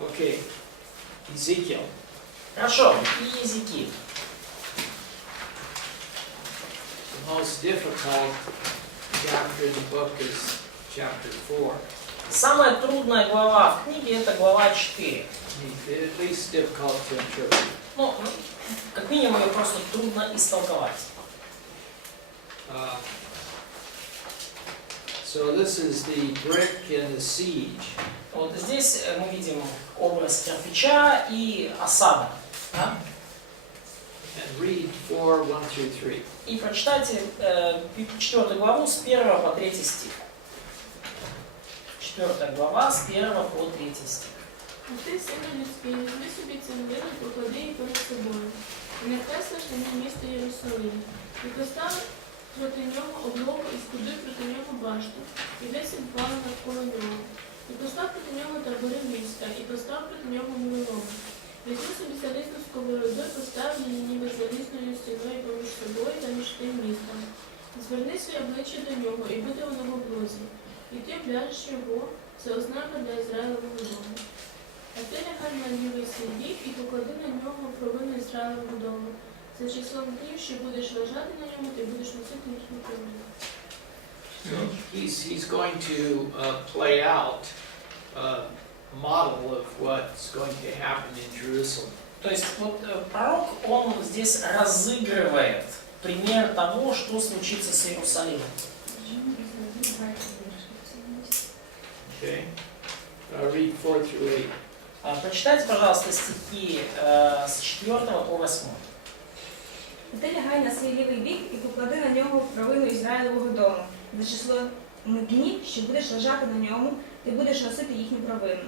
Okay, Ezekiel. Хорошо, Иезекииль. The most difficult chapter in the book is chapter 4. Самая трудная глава в книге это глава 4. At least difficult to interpret. Ну, как минимум ее просто трудно истолковать. So this is the brick and the siege. Вот здесь мы видим образ кирпича и осада. Да? And read 4, 1 through 3. И прочитайте 4 главу с 1 по 3 стих. 4 глава с 1 по 3 стих. А ти, сина людський, візьми собі цемлину, поклади її перед собою, і не креслиш на ній місто Єрусалим, і постав проти нього облогу, і збудуй проти нього башту, і 10 валів навколо нього. І постав проти нього табори міста, і постав проти нього муролому. Візьми собі залізну сковороду, постав її ніби залізною стіною поміж собою та між тим містом. Зверни своє обличчя до нього, і буде воно в облозі. І ти обляжеш його, це ознака для Ізраїлевого дому. А ти нехай налівий свій бік і поклади на нього провину Ізраїлевого дому. За числом днів, що будеш лежати на ньому, ти будеш носити їхню провину. So he's going to play out a model of what's going to happen in Jerusalem. То есть вот пророк, он здесь разыгрывает пример того, что случится с Иерусалимом. Okay? Read 4 through 8. Прочитайте, пожалуйста, стихи с 4 по 8. І ти лягай на свій лівий бік і поклади на нього провину Ізраїлевого дому. За числом днів, що будеш лежати на ньому, ти будеш носити їхню провину.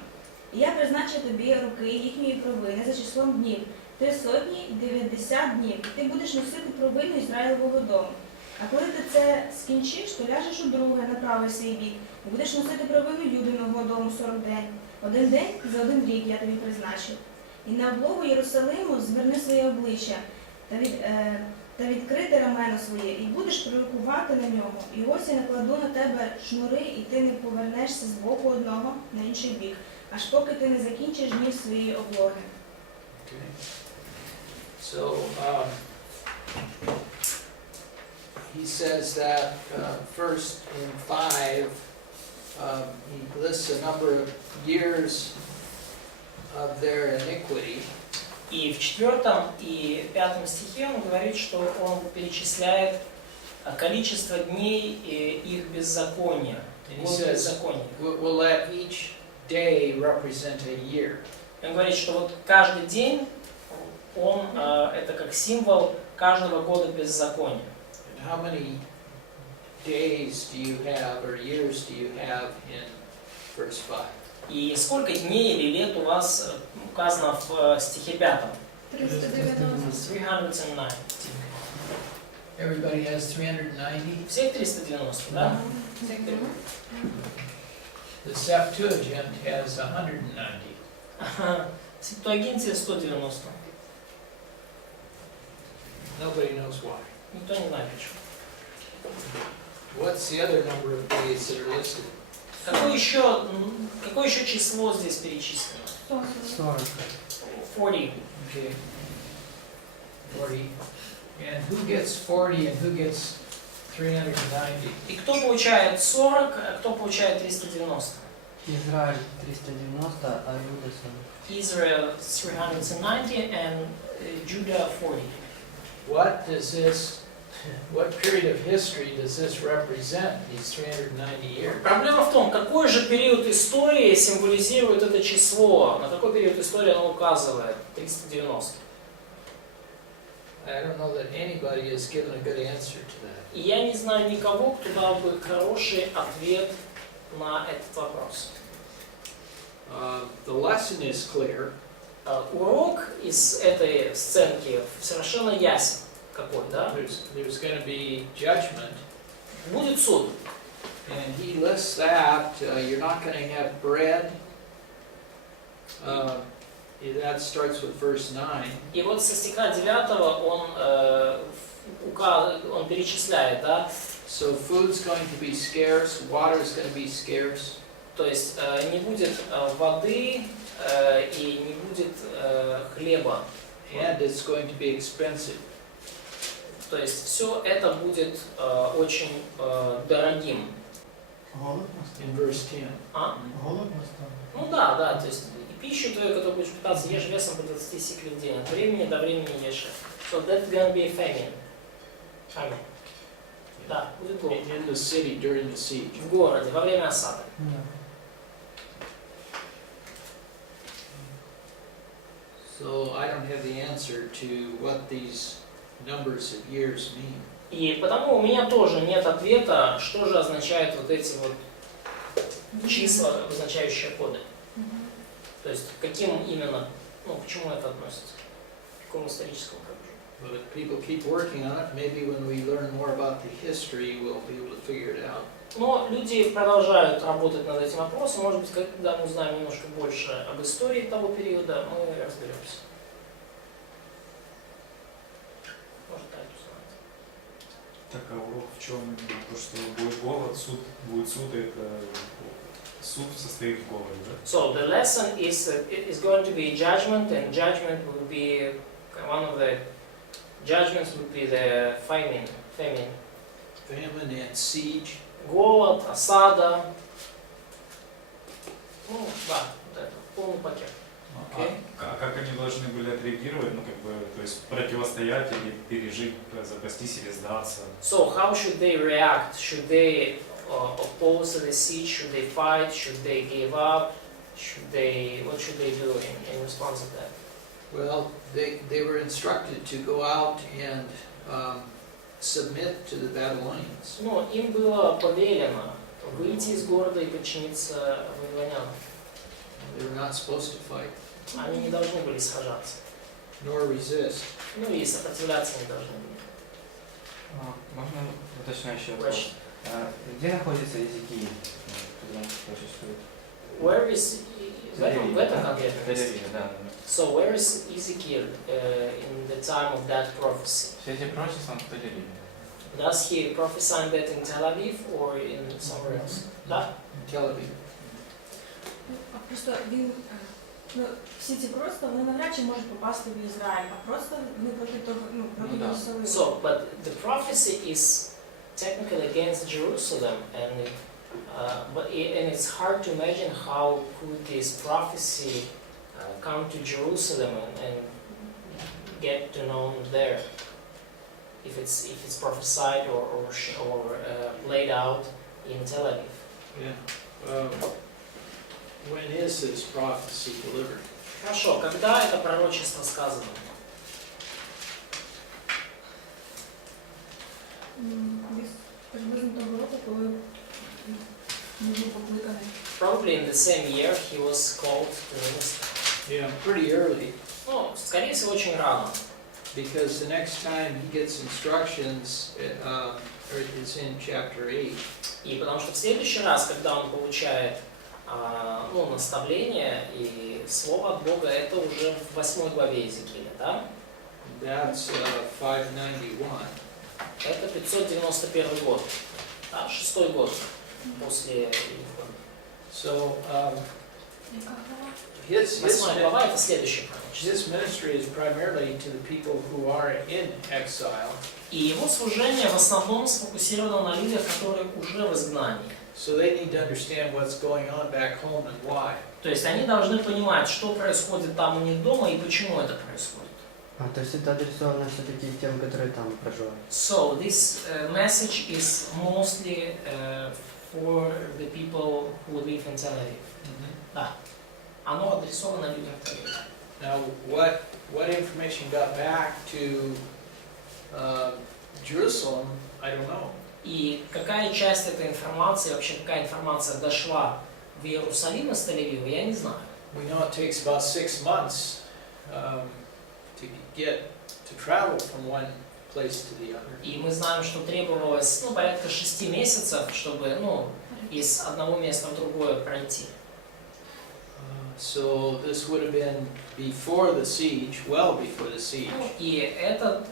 І я призначу тобі роки їхньої провини за числом днів, 390 днів, і ти будеш носити провину Ізраїлевого дому. А коли ти це скінчиш, то ляжеш удруге на правий свій бік, і будеш носити провину Юдиного дому 40 день. Один день за один рік я тобі призначив. І на облогу Єрусалиму зверни своє обличчя та відкрити рамено своє, і будеш пророкувати на нього. І ось я накладу на тебе шнури, і ти не повернешся з боку одного на інший бік, аж поки ти не закінчиш днів своєї облоги. Okay. So he says that first in 5, he lists a number of years of their iniquity. И в 4 и 5 стихе он говорит, что он перечисляет количество дней их беззакония. And he says, we'll let each day represent a year. Он говорит, что вот каждый день, он это как символ каждого года беззакония. And how many days do you have or years do you have in verse 5? И сколько дней или лет у вас указано в стихе 5? 390. Everybody has 390? Всех 390, да? The Septuagint has 190. В Септуагинте 190. Nobody knows why. Никто не знает почему. What's the other number of days that are listed? Какое еще число здесь перечислено? 40. 40. Okay. 40. And who gets 40 and who gets 390? И кто получает 40, а кто получает 390? Израиль 390, а Иуда 40. Israel 390 and Judah 40. What period of history does this represent, these 390 years? Проблема в том, какой же период истории символизирует это число, на какой период истории оно указывает, 390. I don't know that anybody has given a good answer to that. И я не знаю никого, кто дал бы хороший ответ на этот вопрос. The lesson is clear. Урок из этой сценки совершенно ясен. Какой, да? There's going to be judgment. Будет суд. And he lists that you're not going to have bread. That starts with verse 9. И вот со стиха 9 он перечисляет, да? So food's going to be scarce, water's going to be scarce. То есть не будет воды, и не будет хлеба. and it's going to be expensive. То есть все это будет очень дорогим. Голод In настал. verse 10. А? Голод настал. Ну да, да, то есть и пищу твою, которую будешь питаться, ешь весом по 20 сиклей в день. От времени до времени ешь. So that's gonna be a famine. Famine. Да, будет голод. In the city during the siege. В городе, во время осады. Да. So I don't have the answer to what these numbers of years mean. И потому у меня тоже нет ответа, что же означают вот эти вот числа, обозначающие годы. То есть каким именно, ну, к чему это относится, к какому историческому промежутку. But if people keep working on it, maybe when we learn more about the history, we'll be able to figure it out. Но люди продолжают работать над этим вопросом. Может быть, когда мы узнаем немножко больше об истории того периода, мы разберемся. Может, так узнать. Так, а урок в чем? То, что будет голод, будет суд, это суд состоит в голоде, да? So the lesson is that it is going to be judgment, and judgment will be one of the judgments would be the famine. Famine and siege. Голод, осада. Ну, да, вот это, полный пакет. Okay. А как они должны были отреагировать, ну, как бы, то есть противостоять или пережить, запастись или сдаться? So how should they react? Should they oppose the siege? Should they fight? Should they give up? What should they do in response to that? Well, they were instructed to go out and submit to the Babylonians. Ну, им было повелено выйти из города и подчиниться вавилонянам. They were not supposed to fight, Они не должны были сражаться. nor resist. Ну и сопротивляться не должны были. Можно уточняющий вопрос? Где находится Иезекииль? Когда он существует? Where is в этом конкретном месте? Галерея, да. So where is Ezekiel in the time of that prophecy? Все эти пророчества в Галерее. Does he prophesy that in Tel Aviv or in somewhere else? Да? In Tel Aviv. А просто він, ну, всі ці пророцтва, вони навряд чи можуть попасти в Ізраїль, а просто вони проти того, ну, проти Ну, да. Єрусалиму. So, but the prophecy is technically against Jerusalem, and it's hard to imagine how could this prophecy come to Jerusalem and get to know there, if it's prophesied or played out in Tel Aviv. Yeah. When is this prophecy delivered? Хорошо, когда это пророчество сказано? Десь приблизно того року, коли він був покликаний. Probably in the same year he was called to minister. Yeah, pretty early, Ну, скорее всего, очень рано. because the next time he gets instructions is in chapter 8. И потому что в следующий раз, когда он получает наставление и слово от Бога, это уже в 8 главе Иезекииля, да? That's 591. Это 591 год, да? 6-й год после его. So Яка глава? his 8 глава это следующее пророчество. his ministry is primarily to the people who are in exile. И его служение в основном сфокусировано на людях, которые уже в изгнании. So they need to understand what's going on back home and why. То есть они должны понимать, что происходит там у них дома и почему это происходит. То есть это адресовано все-таки тем, которые там проживают. So this message is mostly for the people who live in Tel Aviv. Да. Оно адресовано людям в Тель Авиве. Now, what information got back to Jerusalem, I don't know. И какая часть этой информации, вообще какая информация дошла в Иерусалим из Тель-Авива, я не знаю. We know it takes about 6 months to travel from one place to the other. И мы знаем, что требовалось порядка 6 месяцев, чтобы из одного места в другое пройти. So this would have been before the siege, well before the siege. И этот,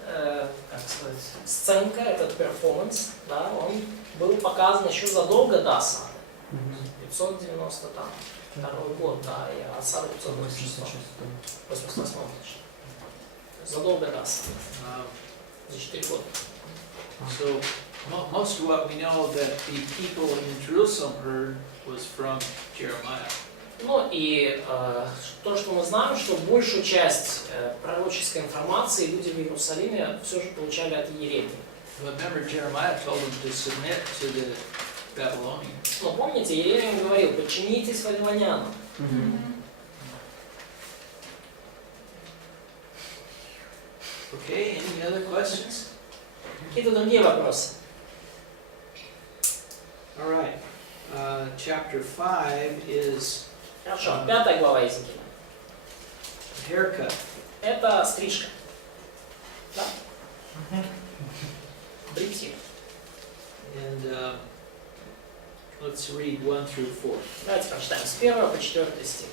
сценка, этот перформанс, да, он был показан еще задолго до осады. 590 там, второй год, да, и осада 586. 88 точно. Задолго до осады. За 4 года. So most of what we know that the people in Jerusalem heard was from Jeremiah. Ну и то, что мы знаем, что большую часть пророческой информации люди в Иерусалиме все же получали от Иеремии. But remember, Jeremiah told them to submit to the Babylonians. Но помните, Иеремия говорил: подчинитесь вавилонянам. Okay, any other questions? Какие-то другие вопросы? All right. Chapter 5 is Хорошо, 5 глава Иезекииля. haircut. Это стрижка. Да? Бритье. And let's read 1 through 4. Давайте прочитаем с 1 по 4 стих.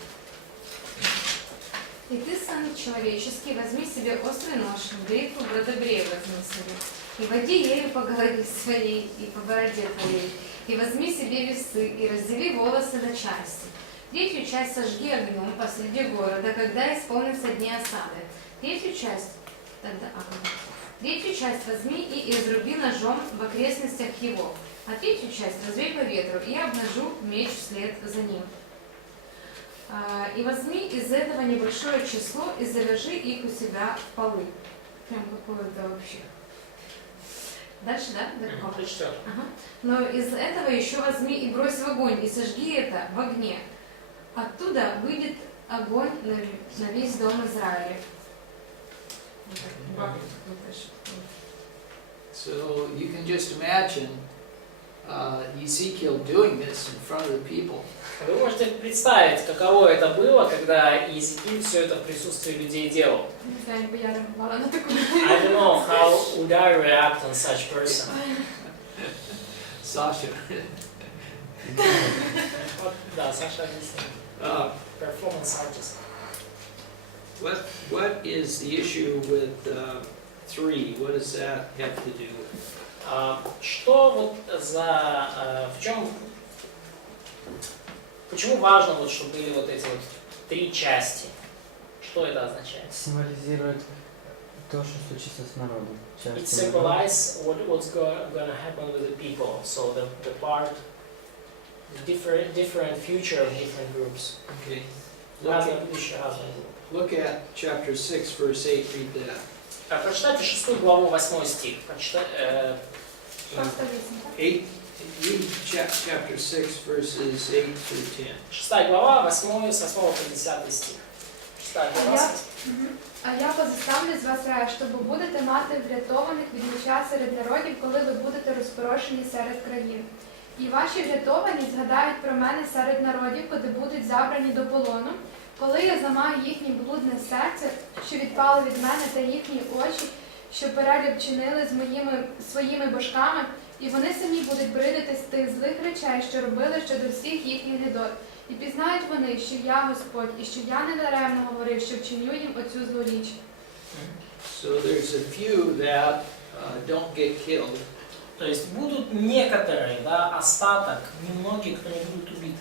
И ты, сын человеческий, возьми себе острый нож, бритву бродобрею возьми себе, и води ею по голове своей и по бороде твоей, и возьми себе весы, и раздели волосы на части. Третью часть сожги огнем посреди города, когда исполнятся дни осады. Третью часть возьми и изруби ножом в окрестностях его, а третью часть разбей по ветру и обнажу меч вслед за ним. И возьми из этого небольшое число и завяжи их у себя в полы. Прям какое-то вообще. Дальше, да? Ага. Но из этого еще возьми и брось в огонь, и сожги это в огне. Оттуда выйдет огонь на весь дом Израиля. So you can just imagine Ezekiel doing this in front of the people. Вы можете представить, каково это было, когда Иезекииль все это в присутствии людей делал. Не знаю, бы я набывала на такое. I don't know how would I react on such person. Sasha. Вот, да, Саша объяснил. Performance artist. What is the issue with 3? What does that have to do with? Что вот в чем, почему важно вот, чтобы были вот эти вот 3 части? Что это означает? Символизирует то, что случится с народом. It symbolizes what's gonna happen with the people. So the part, the different future of different groups. Okay. Разное будущее, разное. Look at chapter 6, verse 8. Read that. Прочитайте 6 главу, 8 стих. Read chapter 6, verses 8 through 10. 6 глава, 8 с 8 по 10 стих. 6 глава. А я позоставлю з вас рай, щоб будете мати врятованих від меча серед народів, коли ви будете розпорошені серед країн. І ваші врятовані згадають про мене серед народів, коли будуть забрані до полону, коли я зламаю їхнє блудне серце, що відпало від мене, та їхні очі, що перелюб чинили з своїми божками, і вони самі будуть бридитись тих злих речей, що робили щодо всіх їхніх недот. І пізнають вони, що я Господь, і що я не даремно говорив, що вчиню їм оцю злу річ. So there's a few that don't get killed. То есть будут некоторые, да, остаток, немногие, кто не будут убиты.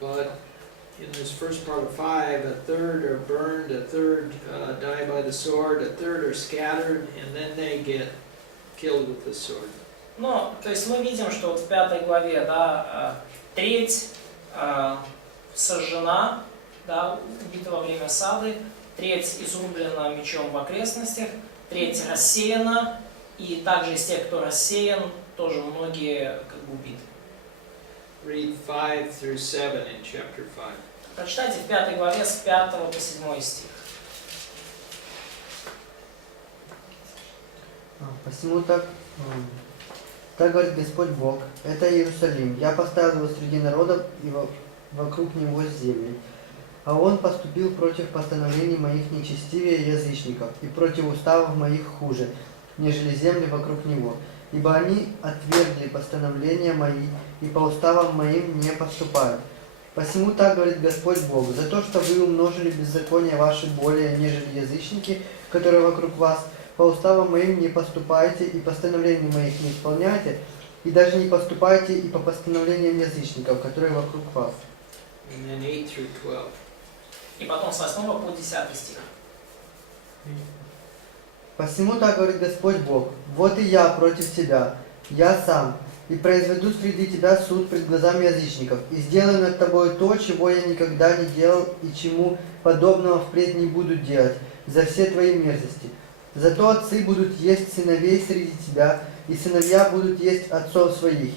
But in this first part of 5, a third are burned, a third die by the sword, a third are scattered, and then they get killed with the sword. Ну, то есть мы видим, что вот в 5 главе, да, треть сожжена, да, убита во время осады, треть изрублена мечом в окрестностях, треть рассеяна, и также из тех, кто рассеян, тоже многие как бы убиты. Read 5 through 7 in chapter 5. Прочитайте в 5 главе с 5 по 7 стих. Посему так говорит Господь Бог, это Иерусалим, я поставил его среди народов и вокруг него земли. А он поступил против постановлений моих нечестивее язычников, и против уставов моих хуже, нежели земли вокруг него. Ибо они отвергли постановления мои, и по уставам моим не поступают. Посему так говорит Господь Бог, за то, что вы умножили беззаконие ваши более, нежели язычники, которые вокруг вас, по уставам моим не поступаете и постановлений моих не исполняете, и даже не поступайте и по постановлениям язычников, которые вокруг вас. And then 8 through 12. И потом с 8 по 10 стих. Посему так говорит Господь Бог: вот и я против тебя, я сам, и произведу среди тебя суд пред глазами язычников, и сделаю над тобой то, чего я никогда не делал, и чему подобного впредь не буду делать, за все твои мерзости. Зато отцы будут есть сыновей среди тебя, и сыновья будут есть отцов своих.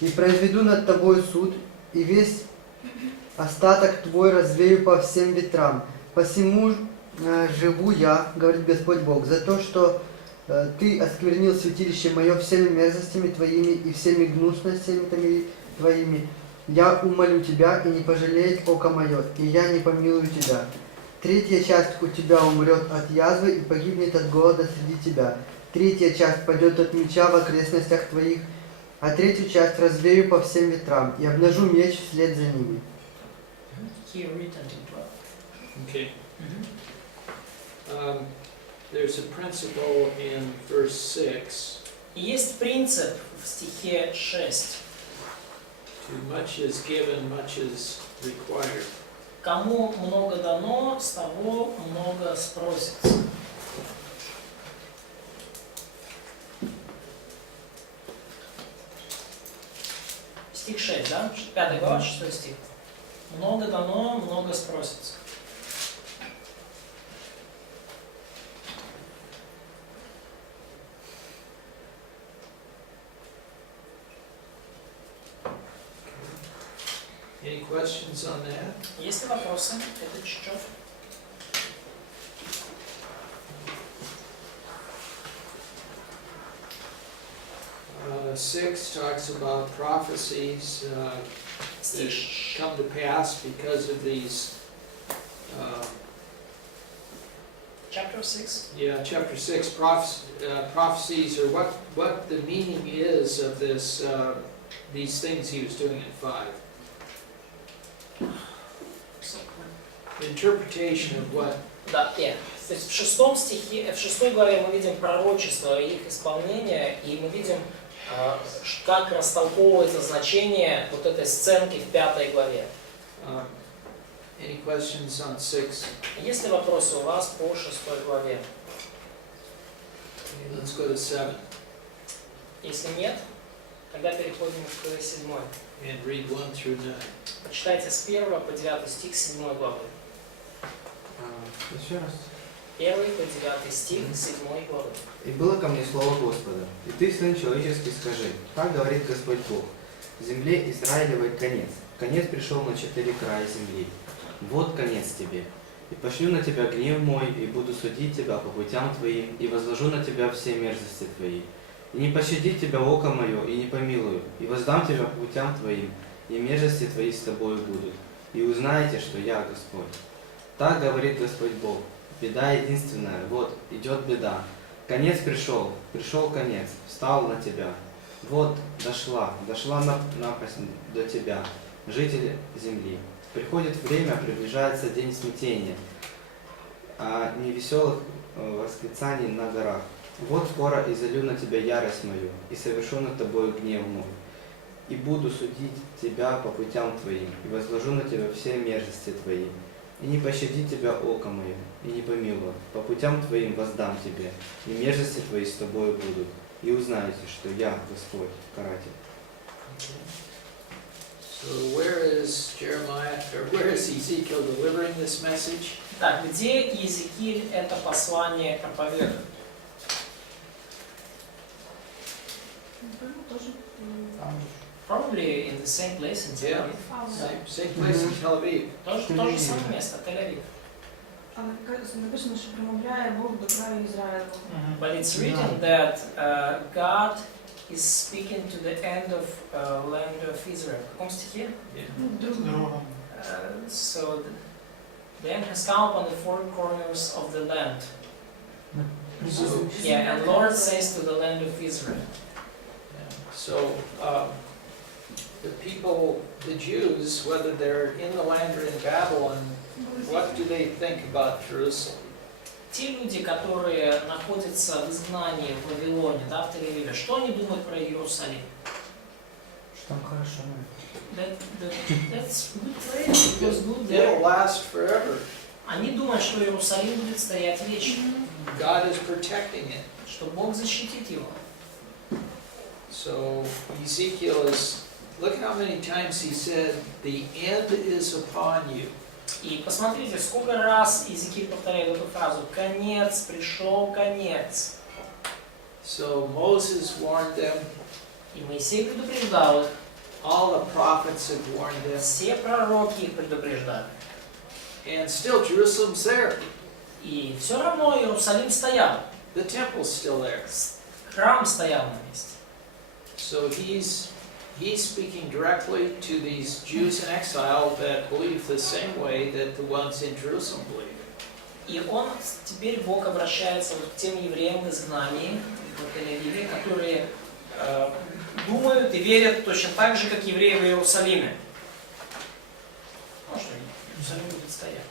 И произведу над тобой суд, и весь остаток твой развею по всем ветрам. Посему живу я, говорит Господь Бог, за то, что ты осквернил святилище мое всеми мерзостями твоими и всеми гнусностями твоими. Я умолю тебя, и не пожалеет око мое, и я не помилую тебя. Третья часть у тебя умрет от язвы и погибнет от голода среди тебя. Третья часть пойдет от меча в окрестностях твоих, а третью часть развею по всем ветрам и обнажу меч вслед за ними. Here written in 12. Okay. There's a principle in verse 6. И есть принцип в стихе 6. To much is given, much is required. Кому много дано, с того много спросится. Стих 6, да? 5 глава, 6 стих. Много дано, много спросится. Any questions on that? Есть ли вопросы? Это чуть-чуть. 6 talks about prophecies that come to pass because of these. Chapter 6. Yeah, chapter 6 prophecies, or what the meaning is of this these things he was doing in 5. Interpretation of what. Да, нет. То есть в 6 стихе, в 6 главе мы видим пророчество и их исполнение, и мы видим, как растолковывается значение вот этой сценки в 5 главе. Any questions on 6? Есть ли вопросы у вас по 6 главе? Okay, let's go to 7 Если нет, тогда переходим к 7. and read 1 through 9. Почитайте с 1 по 9 стих 7 главы. Еще раз. 1 по 9 стих 7 главы. «И было ко мне слово Господа, и ты, сын человеческий, скажи, так говорит Господь Бог, земле Израилевой конец. Конец пришел на 4 края земли. Вот конец тебе. И пошлю на тебя гнев мой, и буду судить тебя по путям твоим, и возложу на тебя все мерзости твои. И не пощадит тебя око мое, и не помилую, и воздам тебя по путям твоим, и мерзости твои с тобою будут. И узнаете, что я Господь. Так говорит Господь Бог. Беда единственная, вот, идет беда. Конец пришел, пришел конец, встал на тебя. Вот, дошла напасть до тебя, жители земли. Приходит время, приближается день смятения, а не веселых восклицаний на горах. Вот скоро изолью на тебя ярость мою, и совершу над тобою гнев мой. И буду судить тебя по путям твоим, и возложу на тебя все мерзости твои. И не пощадит тебя око мое, и не помилую. По путям твоим воздам тебе, и мерзости твои с тобою будут. И узнаете, что я Господь, каратель». So where is Jeremiah, or where is Ezekiel delivering this message? Так, где Иезекииль это послание проповедует? Probably in the same place in Tel Aviv. Same place in Tel Aviv. То же самое место, Тель-Авив. Написано, що промовляє Бог до краю Ізраїлу. But it's written that God is speaking to the end of land of Israel. В каком стихе? Другом. So the end has come upon the four corners of the land. So, Yeah, and Lord says to the land of Israel. so the people, the Jews, whether they're in the land or in Babylon, what do they think about Jerusalem? те люди, которые находятся в изгнании в Вавилоне, да, в Тель-Авиве, что они думают про Иерусалим? Что там хорошо. That's good for it. It was good there. It'll last forever. Они думают, что Иерусалим будет стоять вечно, God is protecting it. что Бог защитит его. So Ezekiel is, look at how many times he said, the end is upon you. И посмотрите, сколько раз Иезекииль повторяет эту фразу: «Конец, пришел конец». So Moses warned them, И Моисей предупреждал их, all the prophets have warned them, все пророки их предупреждали. and still Jerusalem's there. И все равно Иерусалим стоял, The temple's still there. храм стоял на месте. So he's speaking directly to these Jews in exile that believe the same way that the ones in Jerusalem believe. И теперь Бог обращается вот к тем евреям в изгнании, в Тель-Авиве, которые думают и верят точно так же, как евреи в Иерусалиме. Ну что, Иерусалим будет стоять.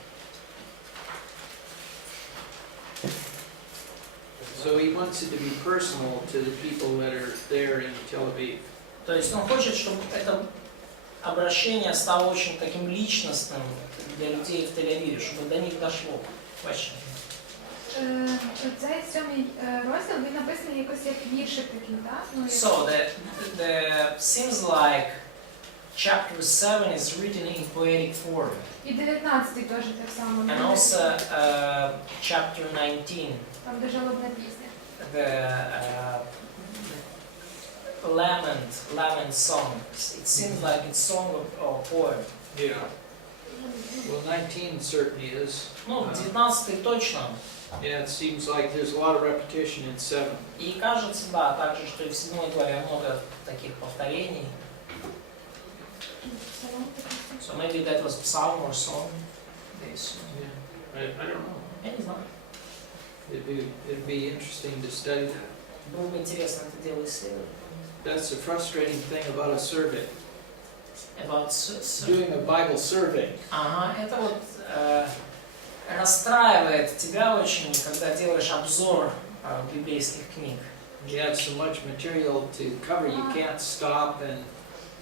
So he wants it to be personal to the people that are there in Tel Aviv. То есть он хочет, чтобы это обращение стало очень таким личностным для людей в Тель-Авиве, чтобы до них дошло. Вообще. Цей 7 розділ, він написаний якось як віршик такий, так? Ну, як... So the seems like chapter 7 is written in poetic form. І 19-й теж так само. And also chapter 19. Там де жалобна пісня. The lament song. It seems like it's song or poem. Yeah. Well, 19 certainly is. Ну, 19 точно. Yeah, it seems like there's a lot of repetition in 7. И кажется, да, также, что и в 7 главе много таких повторений. So maybe that was psalm or song. Yeah. I don't know. Я не знаю. It'd be interesting to study that. Было бы интересно это дело исследовать. That's the frustrating thing about a survey. About Doing a Bible survey. Ага, это вот расстраивает тебя очень, когда делаешь обзор библейских книг. You have so much material to cover, you can't stop and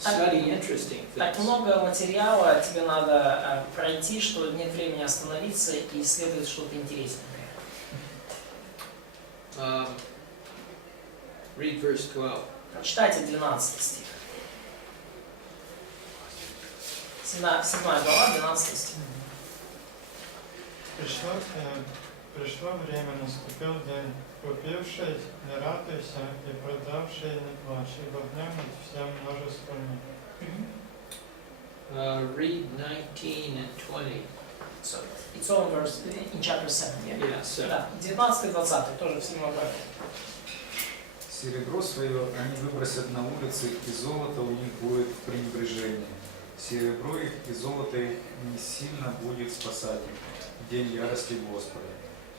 study interesting Так things. много материала тебе надо пройти, что нет времени остановиться и исследовать что-то интересненькое. Read verse 12. Прочитайте 12 стих. 7 глава, 12 стих. Пришло время, наступил день. Купивший, не радуйся, и продавший, не плачь, ибо гневнут все множествами. Read 19 and 20. So, it's all verse in chapter 7, yeah? Yeah, so. Да, 19 и 20, тоже в 7 главе. Серебро свое они выбросят на улицы, и золото у них будет в пренебрежении. Серебро их и золото их не сильно будет спасать их в день ярости Господа.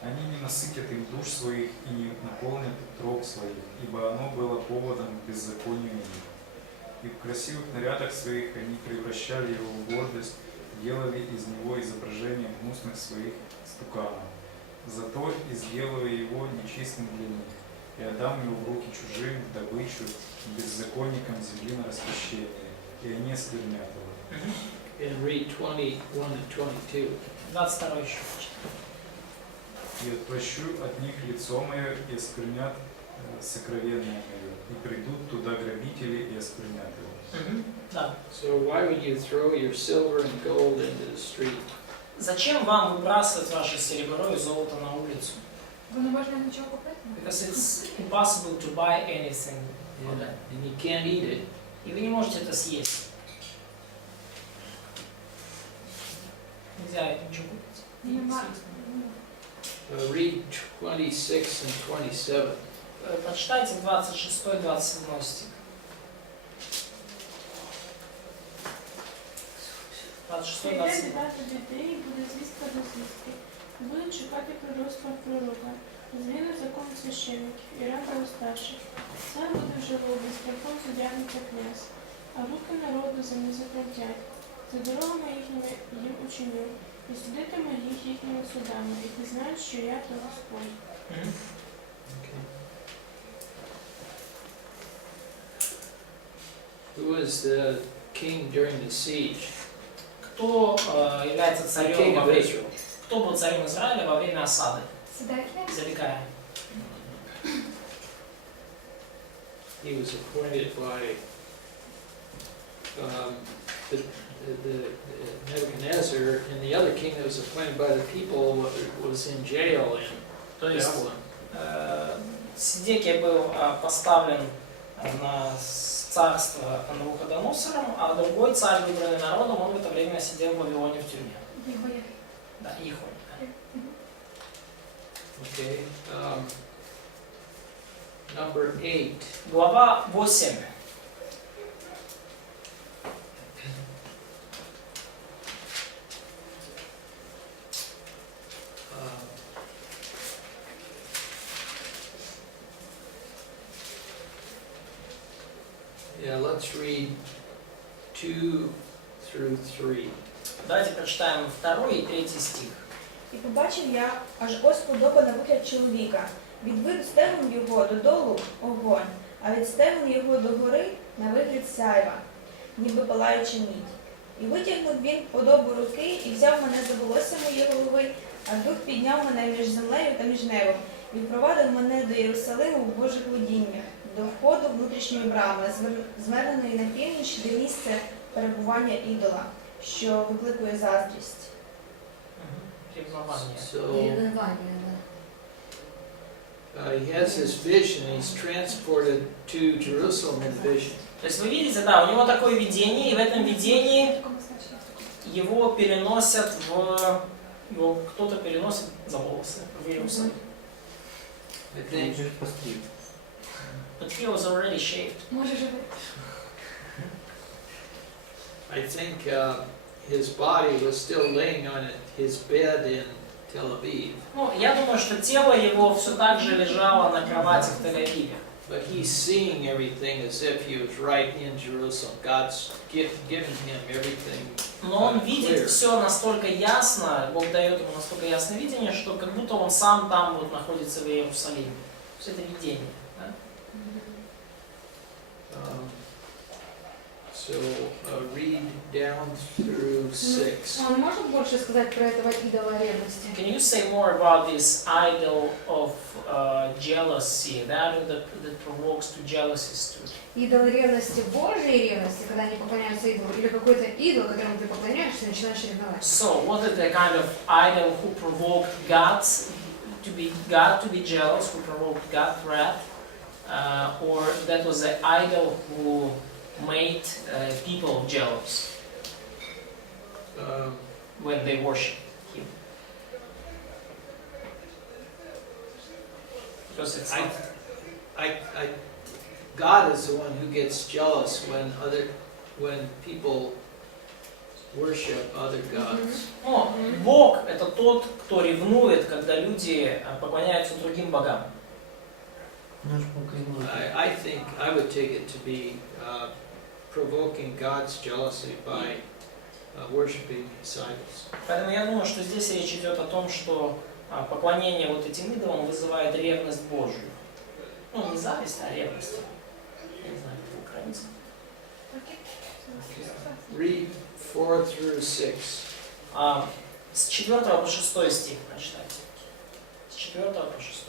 Они не насытят им душ своих и не наполнят трог своих, ибо оно было поводом к беззаконию их. И в красивых нарядах своих они превращали его в гордость, делали из него изображение гнусных своих стуканов. Зато сделаю его нечистым для них, и отдам его в руки чужим, в добычу, беззаконникам земли на расхищение, и они осквернят его. And read 21 and 22. 22 еще. И отвращу от них лицо мое, и осквернят сокровенное мое, и придут туда грабители, и осквернят его. Да. So why would you throw your silver and gold into the street? Зачем вам выбрасывать ваше серебро и золото на улицу? Бо не можна нічого купити. Because it's impossible to buy anything for that. And you can't eat it. И вы не можете это съесть. Нельзя ничего купить. Нема. Read 26 and 27. Почитайте 26-27 стих. 26-27. Прийде багато дітей і буде звістка до звістки. Будуть шукати пророцтва пророка, зміни закон священників і рада старших. Сам буде в жалобі, страхом суддягнеться князь, а руки народу за не закрутять. За дорогами їхніми їм учиню, і судитиме їх їхніми судами, і пізнають, що я то Господь. Мгм. Okay. Who was the king during the siege? Кто является The царем king во of время... Israel. Кто был царем Израиля во время осады? Сидекія? Заликая. He was appointed by the Nebuchadnezzar, and the other king that was appointed by the people was in jail in То есть Babylon. Сидекия был поставлен на царство Навуходоносором, а другой царь, выбранный народом, он в это время сидел в Вавилоне в тюрьме. Єгоя. Да, Ихонь. Okay. Number 8. Глава 8. Yeah, let's read 2 through 3. Давайте прочитаем 2 и 3 стих. І побачив я, аж ось подоба на вигляд чоловіка. Від виду стегон його додолу огонь, а від стегон його догори на вигляд сяйва, ніби палаюча мідь. І витягнув він подобу руки і взяв мене за волосся моєї голови, а дух підняв мене між землею та між небом, і впровадив мене до Єрусалиму в Божих водіннях, до входу внутрішньої брами, зверненої на північ, де місце перебування ідола, що викликує заздрість. Ревнование. So Ревнование, да. he has this vision. He's transported to Jerusalem in vision. То есть вы видите, да, у него такое видение, и в этом видении его переносят его кто-то переносит за волосы в Иерусалим. I Он think же постриг. But he was already shaved. Може живе. his body was still laying on his bed in Tel Aviv, Ну, я думаю, что тело его все так же лежало на кровати в Тель-Авиве. but he's seeing everything as if he was right in Jerusalem. God's given him everything. Но он видит все настолько ясно, Бог дает ему настолько ясное видение, что как будто он сам там вот находится в Иерусалиме. Все это видение. Да? So read down through 6. Он может больше сказать про этого идола ревности? Can you say more about this idol of jealousy, that provokes to jealousies too? Идол ревности, Божьей ревности, когда они поклоняются идолу, или какой-то идол, которому ты поклоняешься, и начинаешь ревновать? So, what is the kind of idol who provoked God to be jealous, who provoked God's wrath, or that was the idol who made people jealous when they worship Him? Because it's not. God is the one who gets jealous when people worship other gods. Но Бог это тот, кто ревнует, когда люди поклоняются другим богам. Наш Бог ревнует. I think I would take it to be provoking God's jealousy by worshiping His idols. Поэтому я думаю, что здесь речь идет о том, что поклонение вот этим идолам вызывает ревность Божью. Ну, не зависть, а ревность. Я не знаю, как по-украински. Read 4 through 6. С 4 по 6 стих прочитайте. С 4 по 6.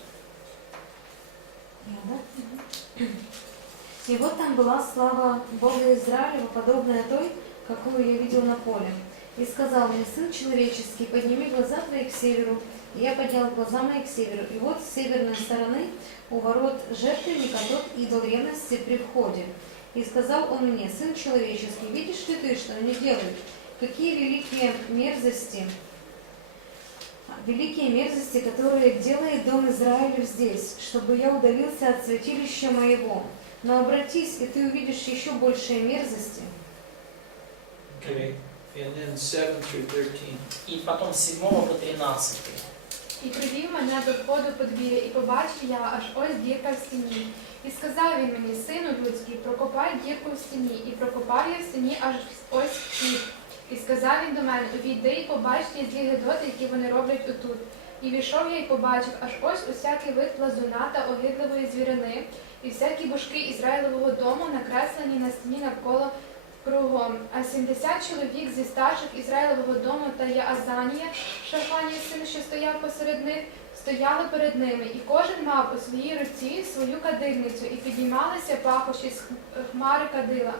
И вот там была слава Бога Израилева, подобная той, какую я видел на поле. И сказал мне: сын человеческий, подними глаза твои к северу. И я поднял глаза мои к северу. И вот с северной стороны у ворот жертвенника тот идол ревности при входе. И сказал он мне: сын человеческий, видишь ли ты, что они делают? Какие великие мерзости, которые делает дом Израилев здесь, чтобы я удалился от святилища моего. Но обратись, и ты увидишь еще большие мерзости. Okay. And then 7 through 13. И потом с 7 по 13. І привів мене до входу подвір'я, і побачив я, аж ось дірка в стіні. І сказав він мені: сину людський, прокопай дірку в стіні. І прокопав я в стіні аж ось вхід. І сказав він до мене: увійди і побач ті злі гидоти, які вони роблять отут. І війшов я і побачив, аж ось усякий вид плазуна та огидливої звірини, і всякі божки Ізраїлевого дому накреслені на стіні навколо кругом. А 70 чоловік зі старших Ізраїлевого дому та Яазанія, Шафанія син, що стояв посеред них, стояли перед ними, і кожен мав у своїй руці свою кадильницю, і підіймалися пахощі з хмари кадила.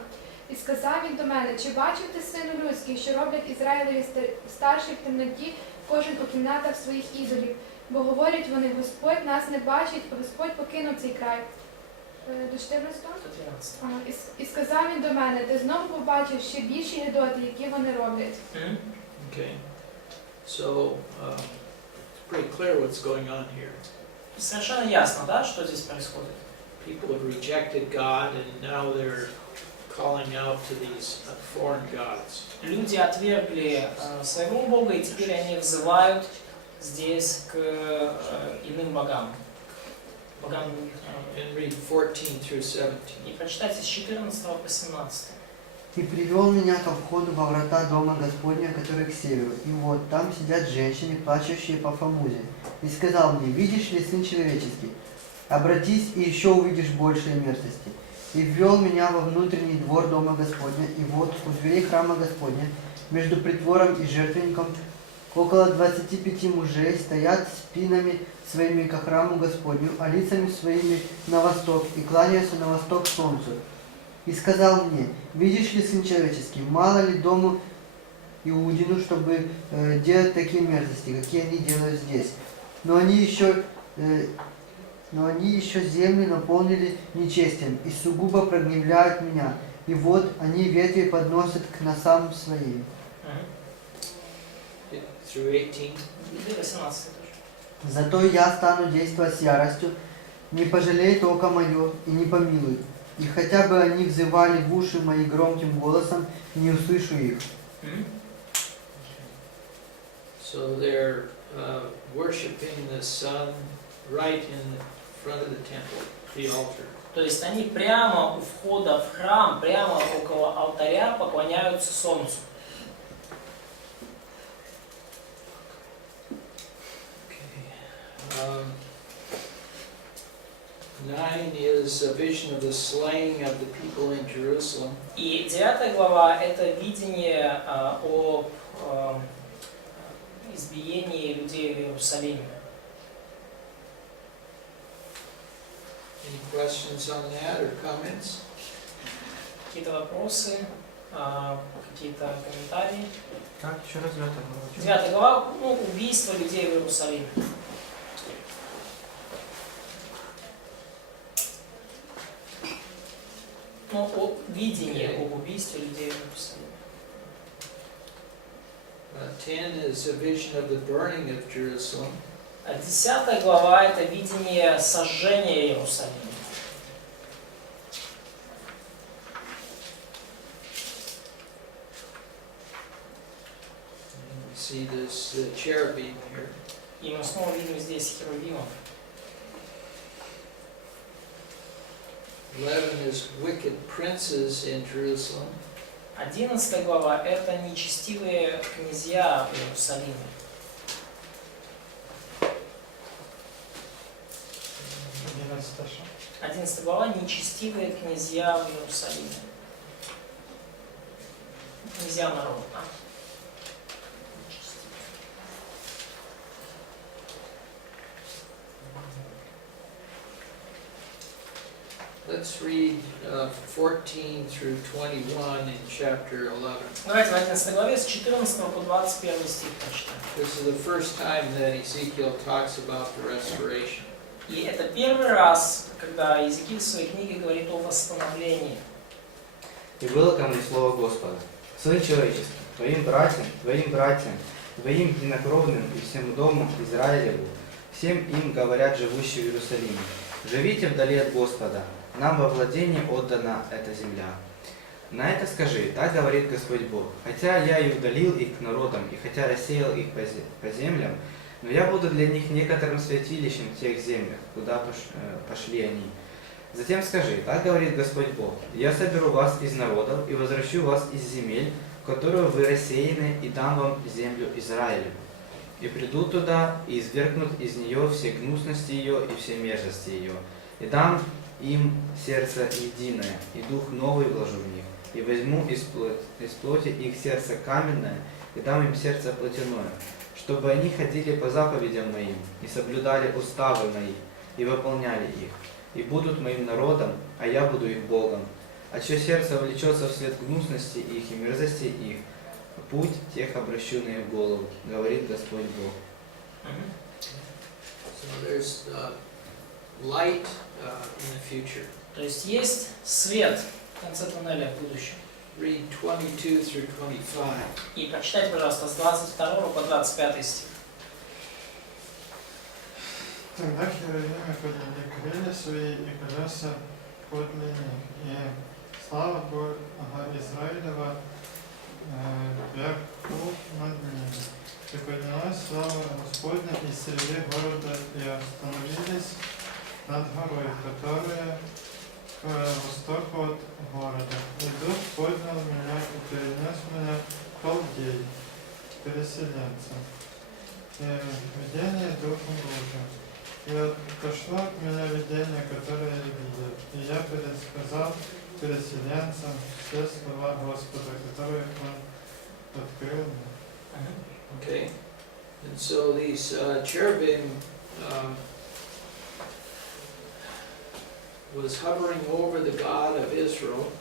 І сказав він до мене: чи бачив ти, сину людський, що роблять Ізраїлеві старші в темноті, кожен у кімнатах своїх ідолів? Бо говорять вони: Господь нас не бачить, Господь покинув цей край. До 14-го? І сказав він до мене: ти знову побачив ще більші гидоти, які вони роблять. Okay. So, it's pretty clear what's going on here. Совершенно ясно, да, что здесь происходит. People have rejected God and now they're calling out to these foreign gods. Люди отвергли своего Бога, и теперь они взывают здесь к иным богам. Богам. And read 14 through 17. И прочитайте с 14 по 17. «И привел меня ко входу во врата дома Господня, который к северу, и вот там сидят женщины, плачущие по Фамузе. И сказал мне: видишь ли, сын человеческий, обратись, и еще увидишь большие мерзости. И ввел меня во внутренний двор дома Господня, и вот у дверей храма Господня, между притвором и жертвенником, около 25 мужей стоят спинами своими ко храму Господню, а лицами своими на восток, и кланяются на восток солнцу. И сказал мне: видишь ли, сын человеческий, мало ли дому Иудину, чтобы делать такие мерзости, какие они делают здесь. Но они еще землю наполнили нечестием и сугубо прогневляют меня. И вот они ветви подносят к носам своим». Through 18. И 18 тоже. «Зато я стану действовать с яростью, не пожалеет око мое и не помилует. И хотя бы они взывали в уши мои громким голосом, не услышу их». So they're worshiping the sun right in front of the temple, the altar. То есть они прямо у входа в храм, прямо около алтаря поклоняются солнцу. Okay. 9 is a vision of the slaying of the people in Jerusalem. И 9 глава – это видение о избиении людей в Иерусалиме. Any questions on that or comments? Какие-то вопросы, какие-то комментарии? Как еще раз 9 9 глава, убийство людей в Иерусалиме. Видение об убийстве людей в Иерусалиме. 10 is a vision of the burning of Jerusalem. 10 глава – это видение сожжения Иерусалима. We see this cherubim here. И мы снова видим здесь херувимов. 11 is wicked princes in Jerusalem. 11 глава – это нечестивые князья в Иерусалиме. 11 глава – нечестивые князья в Иерусалиме. Князья народа. Let's read 14 through 21 in chapter 11. Давайте в 11 главе с 14 по 21 стих прочитаем. This is the first time that Ezekiel talks about the restoration. И это первый раз, когда Иезекииль в своей книге говорит о восстановлении. «И было ко мне слово Господа: Сын человеческий, твоим братьям, твоим единокровным и всему дому Израилеву, всем им говорят живущие в Иерусалиме: живите вдали от Господа, нам во владение отдана эта земля. На это скажи: так говорит Господь Бог: хотя я и удалил их к народам, и хотя рассеял их по землям, но я буду для них некоторым святилищем в тех землях, куда пошли они. Затем скажи: так говорит Господь Бог: я соберу вас из народов и возвращу вас из земель, в которую вы рассеяны, и дам вам землю Израилю. И придут туда, и извергнут из нее все гнусности ее и все мерзости ее. И дам им сердце единое, и дух новый вложу в них. И возьму из плоти их сердце каменное, и дам им сердце плотяное, чтобы они ходили по заповедям моим, и соблюдали уставы мои, и выполняли их, и будут моим народом, а я буду их Богом. А чье сердце влечется вслед гнусности их и мерзости их, путь тех обращу на их голову, говорит Господь Бог. So there's light in the future. То есть свет в конце туннеля в будущем. Read 22 through 25. И прочитайте, пожалуйста, с 22 по 25 стих. Тогда херувимы подняли крылья свои и колеса подле них, и слава Бога Израилева вверху над ними. И поднялась слава Господня из среды города, и остановились над горой, которая к востоку от города. И Дух поднял меня и перенес меня в Халдей, переселенца. И видение Духом Божьим. И отошло от меня видение, которое я видел, и я пересказал переселенцам все слова Господа, которые Он открыл мне. Okay, and so these cherubim was hovering over the God of Israel.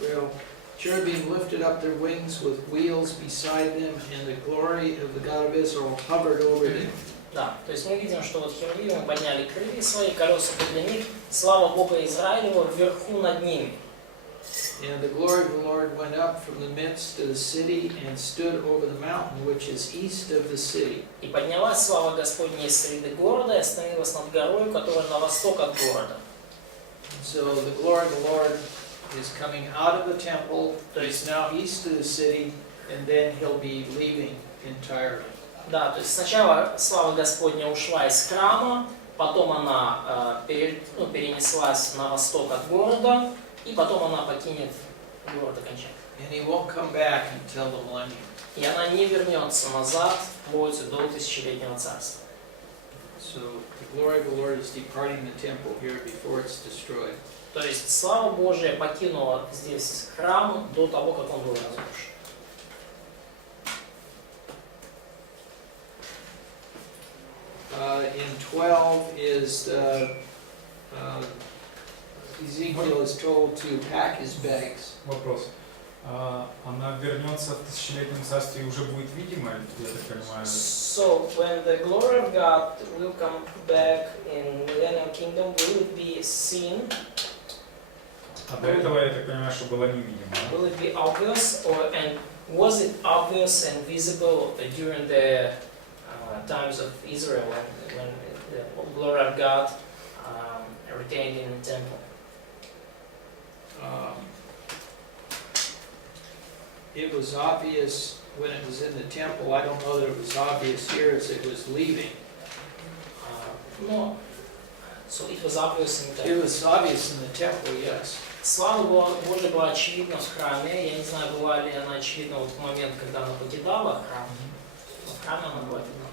Well, cherubim lifted up their wings with wheels beside them, and the glory of the God of Israel hovered over them. Да, то есть мы видим, что вот херувимы подняли крылья свои, колеса подле них, слава Бога Израилева вверху над ними. And the glory of the Lord went up from the midst of the city and stood over the mountain which is east of the city. И поднялась слава Господня из среды города и остановилась над горой, которая на восток от города. So the glory of the Lord is coming out of the temple, it's now east of the city, and then he'll be leaving entirely. Да, то есть сначала слава Господня ушла из храма, потом она перенеслась на восток от города, и потом она покинет город окончательно. And he won't come back until the millennium. И она не вернется назад вплоть до тысячелетнего царства. So the glory of the Lord is departing the temple here before it's destroyed. То есть слава Божия покинула здесь храм до того, как он был разрушен. In 12 is Ezekiel is told to pack his bags. Вопрос. Она вернется в тысячелетнем царстве и уже будет видима, я так понимаю? So when the glory of God will come back in millennial kingdom, will it be seen? А до этого, я так понимаю, что была невидима. Will it be obvious, and was it obvious and visible during the times of Israel when the glory of God retained in the temple? It was obvious when it was in the temple. I don't know that it was obvious here as it was leaving. No. So it was obvious in the temple. It was obvious in the temple, yes. Слава Божия была очевидна в храме. Я не знаю, была ли она очевидна в момент, когда она покидала храм. Но в храме она была видна.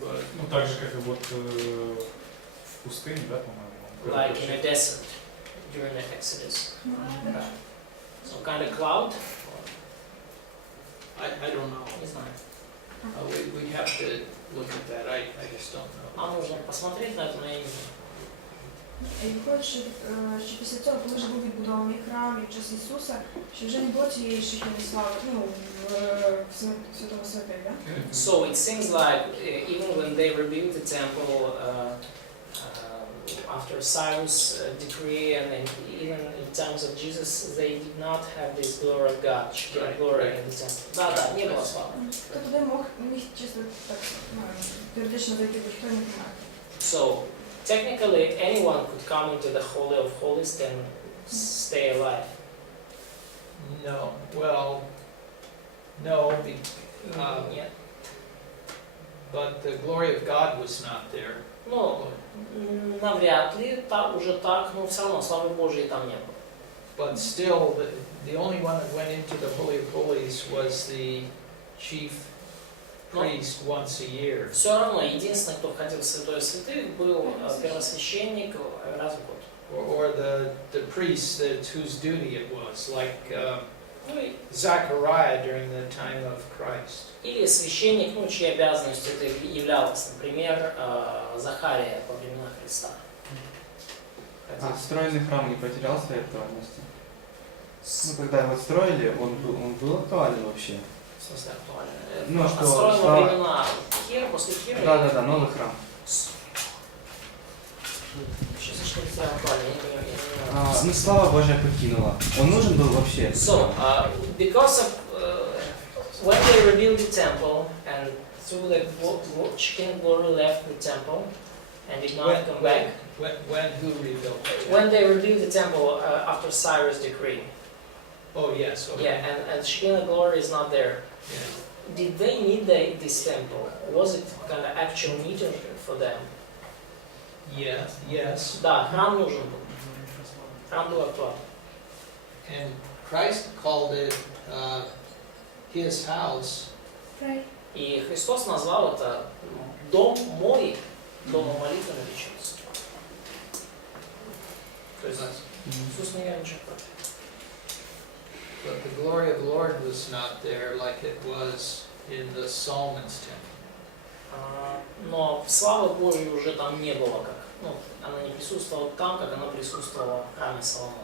Ну, так же, как и вот в пустыне, да, по-моему? Like in a desert during the Exodus. Some kind of cloud. I don't know. Не знаю. We have to look at that. I just don't know. Нам нужно посмотреть на это, но я не знаю. І виходить, що після цього, коли вже був відбудований храм і в час Ісуса, що вже не було цієї шикної слави, в Святого Святих, так? So it seems like even when they rebuilt the temple after Cyrus' decree and even in times of Jesus, they did not have this glory of God, glory in the temple. Да, не было славы. Хто туди міг чисто так, теоретично зайти, будь-хто не помер. So technically anyone could come into the Holy of Holies and stay alive. No. Well, no. Нет. But the glory of God was not there. Ну, навряд ли, уже так, но все равно славы Божьей там не было. But still, the only one that went into the Holy of Holies was the chief priest once a year. Все равно, единственный, кто входил в Святое Святых, был первосвященник раз в год. Or the priest whose duty it was, like Ну и Zechariah during the time of Christ. или священник, ну, чьей обязанностью это являлось, например, Захария во времена Христа. А встроенный храм не потерял своей актуальности? Ну, когда его строили, он был актуален вообще. В смысле актуально? Ну, что Отстроено слава- во времена Хира, после Хира. Да, новый храм. Сейчас я что-то сделал актуально, я не понимаю. Ну, слава Божья покинула. Он нужен был вообще? So, because of when they rebuilt the temple and through the Shekinah glory left the temple and did not come back. When who rebuilt it? When they rebuilt the temple after Cyrus' decree. Oh yes. Okay. Yeah, and Shekinah glory is not there. Yeah. Did they need this temple? Was it kind of actual need for them? Yes. Да, храм нужен был. Храм был актуален. And Christ called it his house. Right. И Христос назвал это дом мой, домом молитвы наречется. То есть Иисус не верничает. But the glory of the Lord was not there like it was in the Solomon's temple. Но славы Божьей уже там не было, как, ну, она не присутствовала там, как она присутствовала в храме Соломона.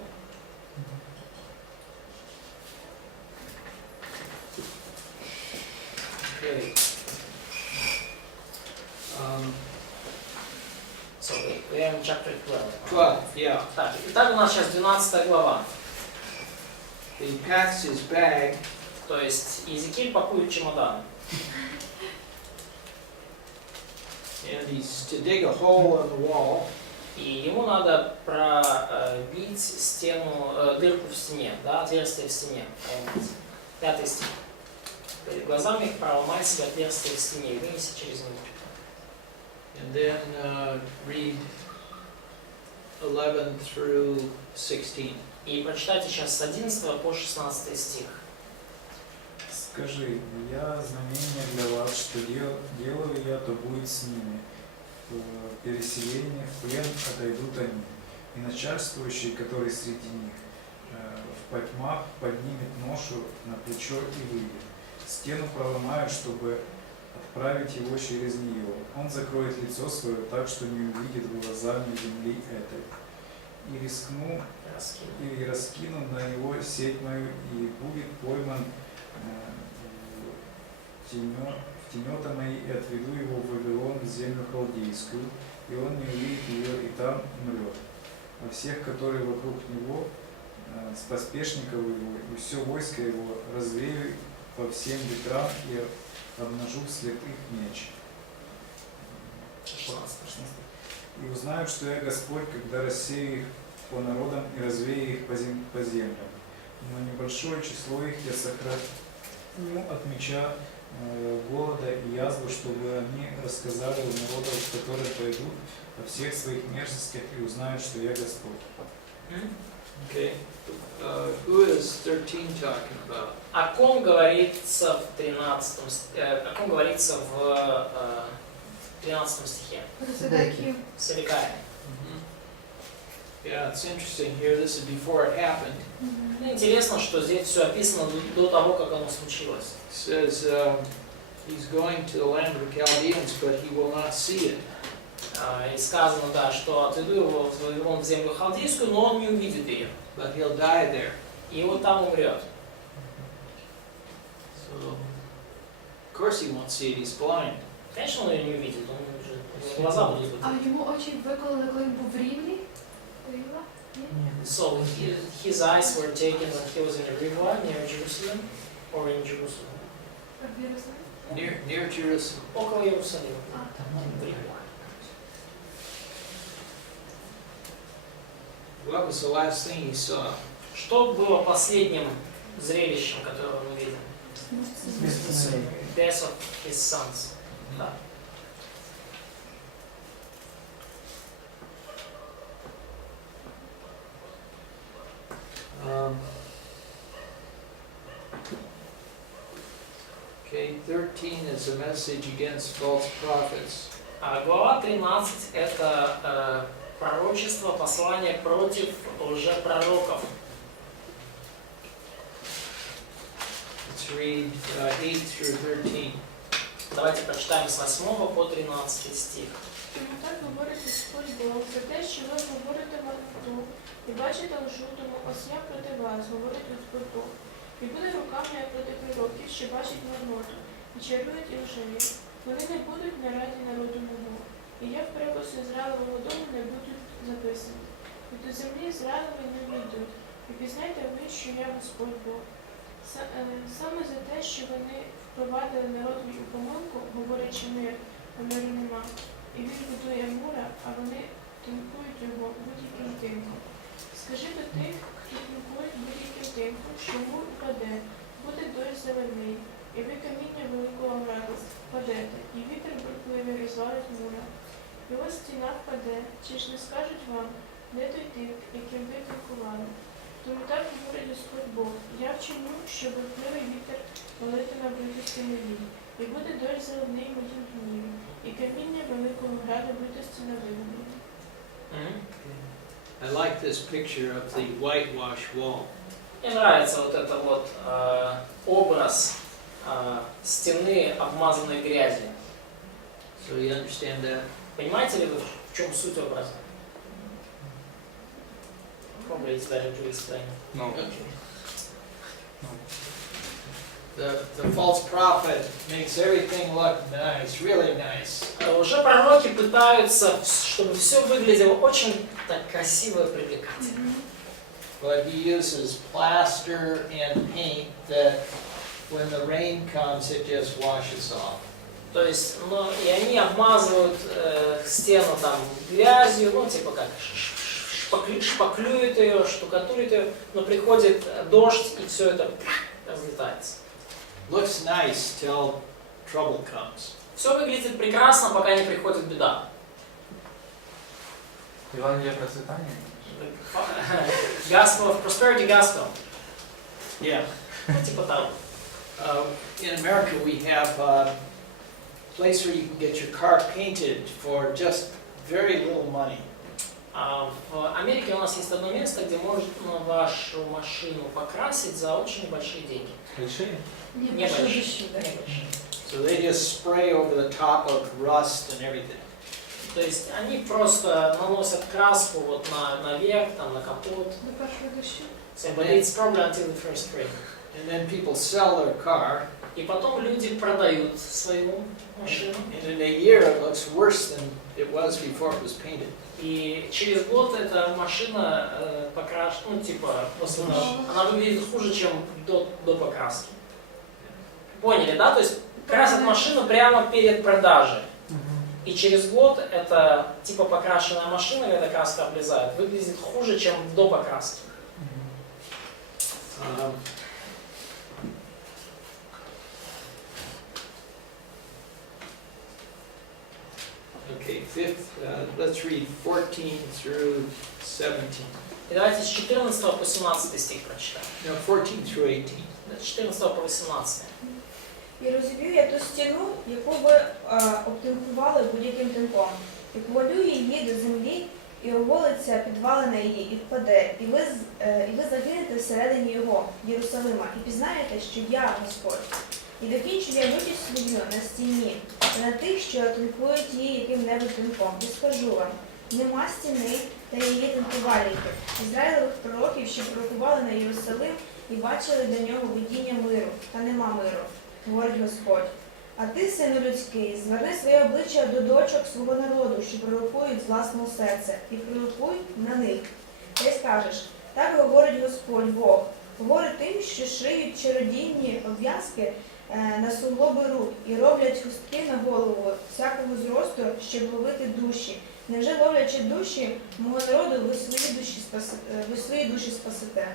Okay. So we are in chapter 12. 12, yeah. Так, итак, у нас сейчас 12 глава. He packs his bag. То есть Иезекииль пакует чемодан. And he's to dig a hole in the wall. И ему надо пробить стену, дырку в стене, да, отверстие в стене. 5 стих. Перед глазами их проломать себе отверстие в стене и вынести через него. And then read 11 through 16. И прочитайте сейчас с 11 по 16 стих. Скажи, я знамение для вас, что делаю я, то будет с ними. В переселении, в плен отойдут они. И начальствующий, который среди них, в потьмах поднимет ношу на плечо и выйдет. Стену проломают, чтобы отправить его через нее. Он закроет лицо свое так, что не увидит глазами земли этой. И раскину на него сеть мою, и будет пойман в тенета мои, и отведу его в Вавилон, в землю халдейскую, и он не увидит ее, и там умрет. А всех, которые вокруг него, с поспешников его, и все войско его, развею по всем ветрам, и обнажу вслед их меч. И узнают, что я Господь, когда рассею их по народам и развею их по землям. Но небольшое число их я сохраню от меча, голода и язвы, чтобы они рассказали у народов, которые пойдут, о всех своих мерзостях и узнают, что я Господь. Okay. Who is 13 talking about? О ком говорится в 13 стихе? Седекия. Yeah, it's interesting here. This is before it happened. Интересно, что здесь все описано до того, как оно случилось. It says he's going to the land of the Chaldeans, but he will not see it. И сказано, да, что отведу его в Вавилон, в землю халдейскую, но он не увидит ее. But he'll die there. И вот там умрет. So, of course he won't see it. He's blind. Конечно, он ее не увидит, он уже глаза будут. А йому очі викололи, коли він був в Рівні? Рівна? So his eyes were taken when he was in Riva, near Jerusalem, or in Jerusalem. В Єрусалимі? Near Jerusalem. Около Иерусалима. В Риме. What was the last thing he saw? Что было последним зрелищем, которое он увидел? Death of his sons. Да. Okay, 13 is a message against false prophets. Глава 13 – это пророчество, послание против лжепророков. Let's read 8 through 13. Давайте прочитаем с 8 по 13 стих. Тому так говорить Господь Бог, за те, що ви говорите марноту і бачите лжу, тому ось я проти вас, говорить Господь Бог. І буде рука моя проти пророків, що бачать марноту, і чарують і лжеють. Вони не будуть на раді народу мого, і я в перепису Ізраїлевого дому не будуть записані. І до землі Ізраїлевої не вийдуть, і пізнайте ви, що я Господь Бог. Саме за те, що вони впровадили народові у помилку, говорячи мир, а миру нема. І він будує мура, а вони тинкують його будь-яким тинком. Скажи до тих, хто тинкують будь-яким тинком, що мур впаде, буде дощ завальний, і ви каміння великого града впадете, і вітер бурхливий розвалить мура. І ось стіна впаде, чи ж не скажуть вам, де той тинк, яким ви тинкували? Тому так говорить Господь Бог, я вчиню, що бурхливий вітер валитиме проти стінові, і буде дощ заливний моїм гніві, і каміння великого града буде стіновидне. I like this picture of the whitewashed wall. Мне нравится вот это вот образ стены, обмазанной грязью. So you understand that? Понимаете ли вы, в чем суть образа? Probably it's better to explain. Ну, The false prophet makes everything look nice, really nice. Лжепророки пытаются, чтобы все выглядело очень так красиво и привлекательно. But he uses plaster and paint that when the rain comes, it just washes off. То есть, ну, и они обмазывают стену там грязью, ну, типа как шпаклюют ее, штукатурят ее, но приходит дождь, и все это разлетается. Looks nice till trouble comes. Все выглядит прекрасно, пока не приходит беда. Евангелие процветания? Gospel of prosperity gospel. Yeah. Ну, типа того. In America, we have a place where you can get your car painted for just very little money. В Америке у нас есть одно место, где можно вашу машину покрасить за очень небольшие деньги. Большие? Небольшие. So they just spray over the top of rust and everything. То есть они просто наносят краску вот наверх, там, на капот. До першого дощу. So, but it's probably until the first rain. And then people sell their car, И потом люди продают свою машину. and in a year it looks worse than it was before it was painted. И через год эта машина покрашена, ну типа, после она выглядит хуже, чем до покраски. Поняли, да? То есть красят машину прямо перед продажей. И через год эта типа покрашенная машина, когда краска облезает, выглядит хуже, чем до покраски. Okay, let's read 14 through 17. И давайте с 14 по 17 стих прочитаем. No, 14 through 18. С 14 по 18. І розіб'ю я ту стіну, яку ви обтинкували будь-яким тинком, і повалю її до землі, і оголиться підвалина її, і впаде, і ви загинете всередині його, Єрусалима, і пізнаєте, що я Господь. І докінчу я лютість свою на стіні, та на тих, що тинкують її яким-небудь тинком, і скажу вам, нема стіни та її тинкувальників, Ізраїлевих пророків, що пророкували на Єрусалим, і бачили до нього видіння миру, та нема миру, говорить Господь. А ти, сину людський, зверни своє обличчя до дочок свого народу, що пророкують з власного серця, і пророкуй на них. Ти скажеш, так говорить Господь Бог, говорить тим, що шиють чародійні обв'язки на суглоби рук і роблять хустки на голову всякого зросту, щоб ловити душі. Невже ловлячи душі мого народу, ви свої душі спасете?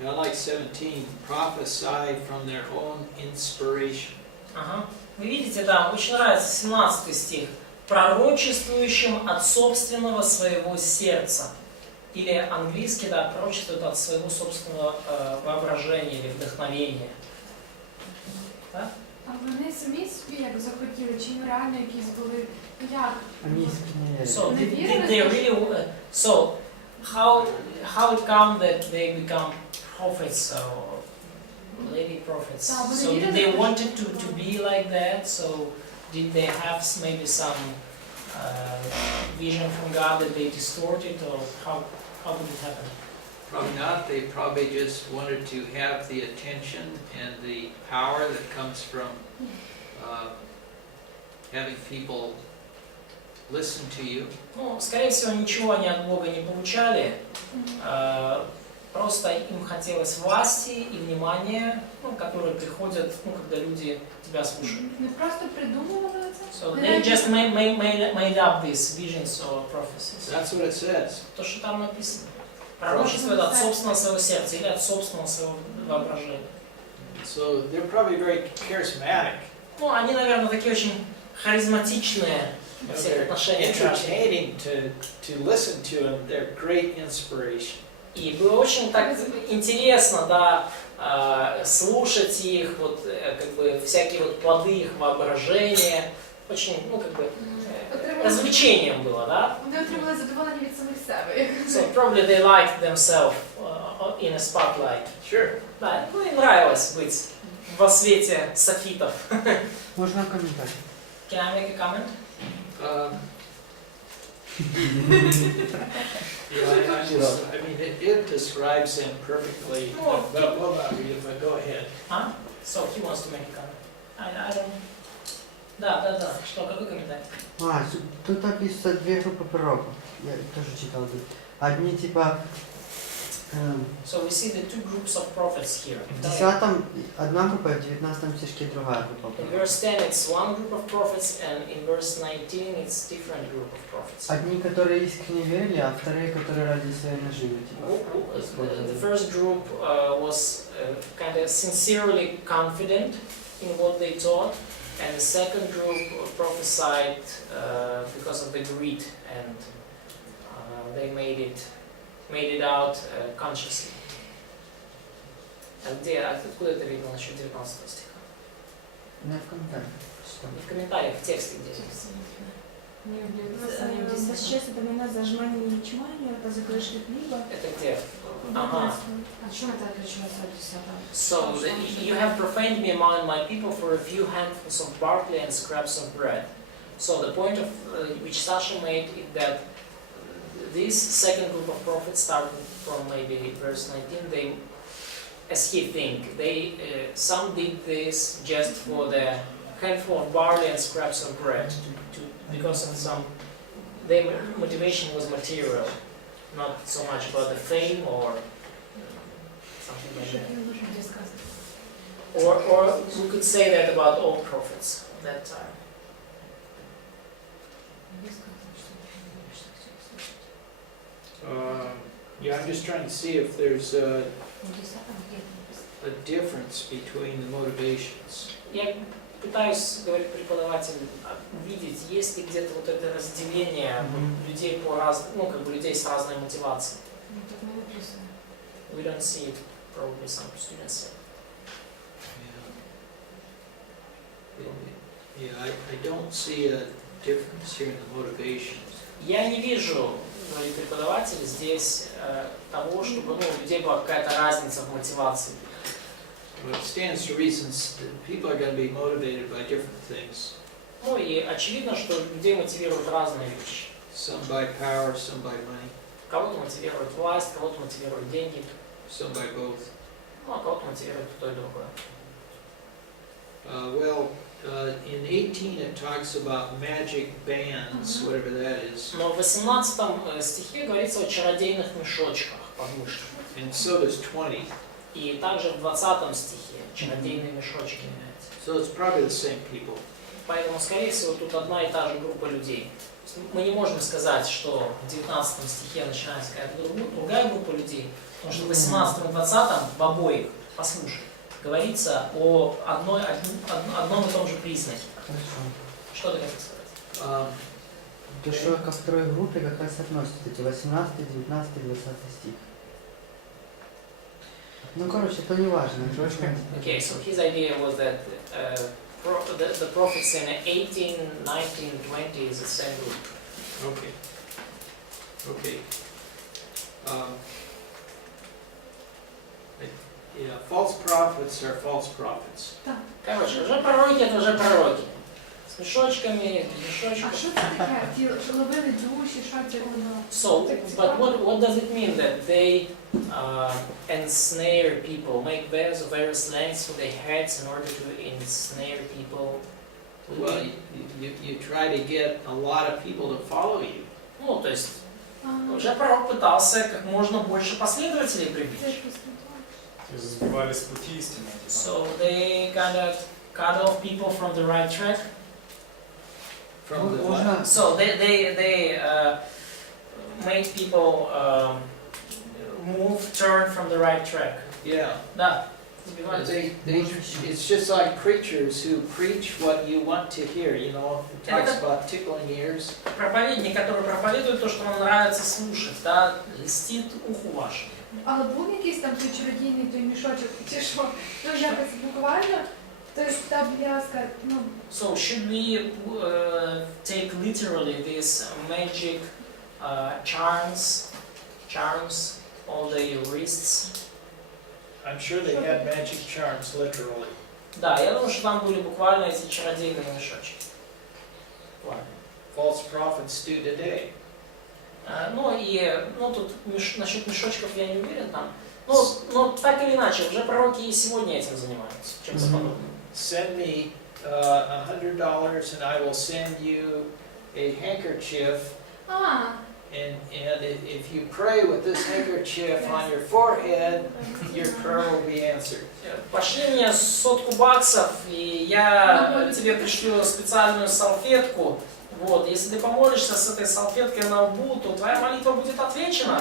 I like 17, prophesy from their own inspiration. Ага. Вы видите, да, очень нравится 17 стих. Пророчествующим от собственного своего сердца. Или английский, да, пророчествует от своего собственного воображения или вдохновения. Да? А вони самі собі як захотіли, чи їм реально якісь були, як? Они искренне верят. So Не did вірили, they що- really? So how it come that they become prophets or lady prophets? Да, вони So did вірили, they що- wanted to be like that? So did they have maybe some vision from God that they distorted, or how did it happen? Probably not. They probably just wanted to have the attention and the power that comes from having people listen to you. Ну, скорее всего, ничего они от Бога не получали. Просто им хотелось власти и внимания, ну, которые приходят, ну, когда люди тебя слушают. Не просто придумували це? So they just made up these visions or prophecies. That's what it says. То, что там написано. Пророчество это от собственного своего сердца или от собственного своего воображения. So they're probably very charismatic. Ну, они, наверное, такие очень харизматичные во всех They're отношениях. entertaining to listen to, and they're great inspiration. И было очень так интересно, да, слушать их, вот, как бы, всякие вот плоды их воображения. Очень, ну, как бы, развлечением было, да? Вони отримали задоволення від самих себе. So probably they liked themselves in a spotlight. Sure. Да, ну и нравилось быть во свете софитов. Можно комментарий? Can I make a comment? I mean, it describes him perfectly. But what about you? If I go ahead. Huh? So he wants to make a comment. I don't. Да. Что, какой комментарий? Тут описываются две группы пророков. Я тоже читал тут. Одни типа... So we see the two groups of prophets here. В 10-м одна группа, в 19 стишке другая группа In пророков. verse 10 it's one group of prophets, and in verse 19 it's different group of prophets. Одни, которые искренне верили, а вторые, которые ради своей наживы. The first group was kind of sincerely confident in what they taught, and the second group prophesied because of the greed, and they made it out consciously. Откуда это видно насчет 19 стиха? У меня в комментариях. Не в комментариях, в тексте где. Сейчас упоминать зажимание и ячманию, это закрышки хлеба. Это где? Ага. О чем это ключевое слово? So you have profaned me among my people for a few handfuls of barley and scraps of bread. So the point of which Sasha made is that this second group of prophets, starting from maybe verse 19, they, as he think, they some did this just for the handful of barley and scraps of bread, because of some their motivation was material, not so much about the fame or something like that. Or we could say that about all prophets of that time. Yeah, I'm just trying to see if there's a difference between the motivations. Я пытаюсь, говорит преподаватель, увидеть, есть ли где-то вот это разделение людей по ну, как бы людей с разной мотивацией. We don't see it, probably some students say. Yeah, I don't see a difference here in the motivations. Я не вижу, говорит преподаватель, здесь того, чтобы у людей была какая-то разница в мотивации. Well, it stands to reason that people are going to be motivated by different things. Ну и очевидно, что людей мотивируют разные вещи. Some by power, some by money, Кого-то мотивирует власть, кого-то мотивирует деньги, some by both. ну а кого-то мотивирует то и другое. In 18 it talks about magic bands, whatever that is. Но в 18 стихе говорится о чародейных мешочках под мышкой. And so does 20. И также в 20 стихе чародейные мешочки. So it's probably the same people. Поэтому, скорее всего, тут одна и та же группа людей. Мы не можем сказать, что в 19 стихе начинается какая-то другая группа людей, потому что в 18 и 20 в обоих, послушай, говорится о одном и том же признаке. Что ты хотел сказать? То, что ко второй группе как раз относятся эти 18, 19, 20 стих. Ну, короче, это не важно. Okay, so his idea was that the prophets in 18, 19, 20 is the same group. Okay. Okay. Yeah, false prophets are false prophets. Короче, уже пророки это уже пророки. С мешочками, без А мешочков. що це таке? Ті ловили душі, що це воно? So, but what does it mean that they ensnare people, make veils of various lengths for their heads in order to ensnare people? Well, you try to get a lot of people to follow you. Ну, то есть, уже пророк пытался как можно больше последователей Це привлечь. ж посвятое. То есть сбивали с пути истины. So they kind of cut off people from the right track. From the Можно, So they make people turn from the right track. Yeah. Да, сбивали. It's just like preachers who preach what you want to hear, you know, it talks about tickling ears. Проповедник, который проповедует то, что вам нравится слушать, да, льстит уху вашему. Але був якийсь там той чародійний той мішочок, чи що? Ну, якось буквально. Тобто та бляска, ну, So should we take literally these magic charms on the wrists? I'm sure they had magic charms, literally. Да, я думаю, что там были буквально эти чародейные мешочки. Ладно. False prophets do today. Ну и тут насчет мешочков я не уверен там. Но так или иначе, уже пророки и сегодня этим занимаются, чем-то подобным. Send me $100 and I will send you a handkerchief. And if you pray with this handkerchief on your forehead, your prayer will be answered. Пошли мне $100, и я тебе пришлю специальную салфетку. Вот, если ты помолишься с этой салфеткой на лбу, то твоя молитва будет отвечена.